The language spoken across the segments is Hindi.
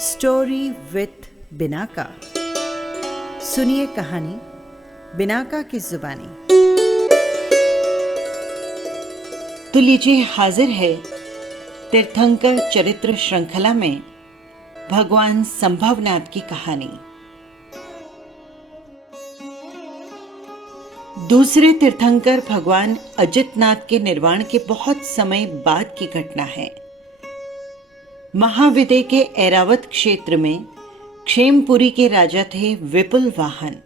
Story with Binaca. सुनिए कहानी बिनाका की जुबानी। तो लीजिए, हाजिर है तीर्थंकर चरित्र श्रृंखला में भगवान संभवनाथ की कहानी। दूसरे तीर्थंकर भगवान अजितनाथ के निर्वाण के बहुत समय बाद की घटना है। महाविदय के ऐरावत क्षेत्र में क्षेमपुरी के राजा थे विपुल वाहन।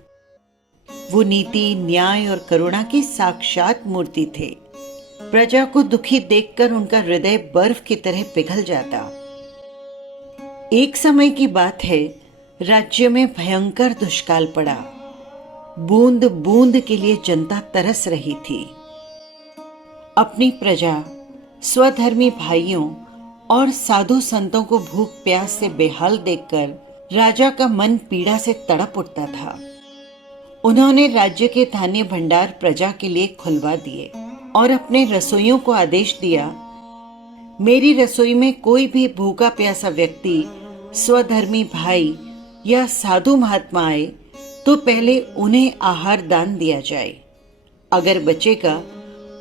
वो नीति, न्याय और करुणा की साक्षात मूर्ति थे। प्रजा को दुखी देखकर उनका हृदय बर्फ की तरह पिघल जाता। एक समय की बात है, राज्य में भयंकर दुष्काल पड़ा। बूंद बूंद के लिए जनता तरस रही थी। अपनी प्रजा, स्वधर्मी भाइयों और साधु संतों को भूख प्यास से बेहाल देखकर राजा का मन पीड़ा से तड़प उठता था। उन्होंने राज्य के धान्य भंडार प्रजा के लिए खुलवा दिए और अपने रसोइयों को आदेश दिया, मेरी रसोई में कोई भी भूखा प्यासा व्यक्ति, स्वधर्मी भाई या साधु महात्मा आए तो पहले उन्हें आहार दान दिया जाए। अगर बचेगा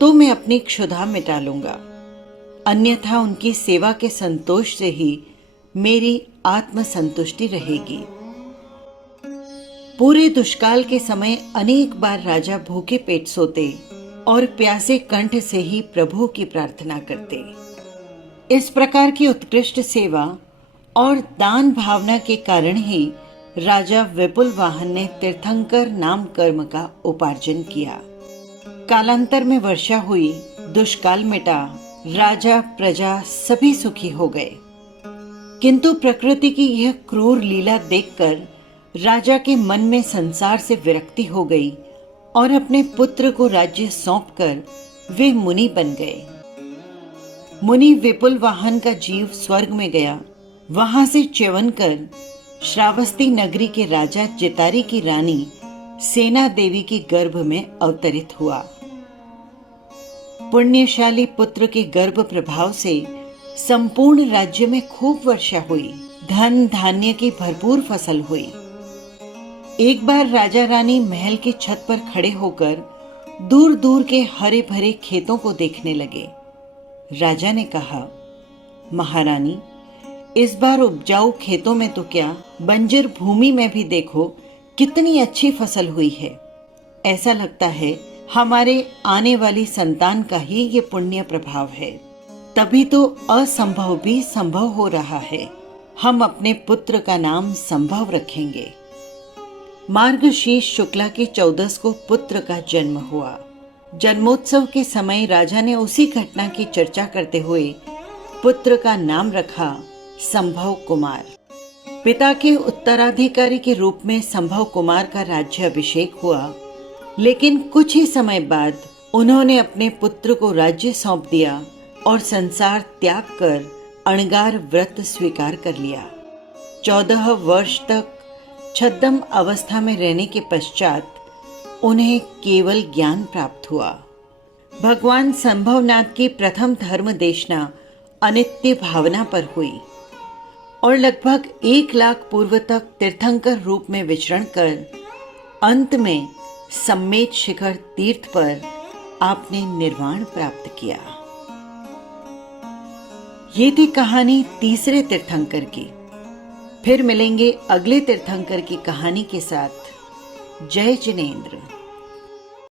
तो मैं अपनी क्षुधा मिटा लूंगा, अन्यथा उनकी सेवा के संतोष से ही मेरी आत्मसंतुष्टि रहेगी। पूरे दुष्काल के समय अनेक बार राजा भूखे पेट सोते और प्यासे कंठ से ही प्रभु की प्रार्थना करते। इस प्रकार की उत्कृष्ट सेवा और दान भावना के कारण ही राजा विपुल वाहन ने तीर्थंकर नाम कर्म का उपार्जन किया। कालांतर में वर्षा हुई, दुष्काल मिटा, राजा प्रजा सभी सुखी हो गए। किंतु प्रकृति की यह क्रूर लीला देखकर राजा के मन में संसार से विरक्ति हो गई और अपने पुत्र को राज्य सौंपकर वे मुनि बन गए। मुनि विपुल वाहन का जीव स्वर्ग में गया। वहां से च्यवन कर श्रावस्ती नगरी के राजा जितारी की रानी सेना देवी के गर्भ में अवतरित हुआ। पुण्यशाली पुत्र के गर्भ प्रभाव से संपूर्ण राज्य में खूब वर्षा हुई। धन धान्य की भरपूर फसल हुई। एक बार राजा रानी महल की छत पर खड़े होकर दूर दूर के हरे भरे खेतों को देखने लगे। राजा ने कहा, महारानी, इस बार उपजाऊ खेतों में तो क्या, बंजर भूमि में भी देखो कितनी अच्छी फसल हुई है। ऐसा लगता है हमारे आने वाली संतान का ही ये पुण्य प्रभाव है। तभी तो असंभव भी संभव हो रहा है। हम अपने पुत्र का नाम संभव रखेंगे। मार्गशीर्ष शुक्ला की 14 को पुत्र का जन्म हुआ। जन्मोत्सव के समय राजा ने उसी घटना की चर्चा करते हुए पुत्र का नाम रखा संभव कुमार। पिता के उत्तराधिकारी के रूप में संभव कुमार का राज्य अभिषेक हुआ, लेकिन कुछ ही समय बाद उन्होंने अपने पुत्र को राज्य सौंप दिया और संसार त्याग कर अणगार व्रत स्वीकार कर लिया। 14 वर्ष तक छद्म अवस्था में रहने के पश्चात उन्हें केवल ज्ञान प्राप्त हुआ। भगवान संभवनाथ की प्रथम धर्म देशना अनित्य भावना पर हुई और लगभग 1 लाख पूर्व तक तीर्थंकर रूप में विचरण कर अंत में सम्मेद शिखर तीर्थ पर आपने निर्वाण प्राप्त किया। ये थी कहानी तीसरे तीर्थंकर की। फिर मिलेंगे अगले तीर्थंकर की कहानी के साथ। जय जिनेंद्र।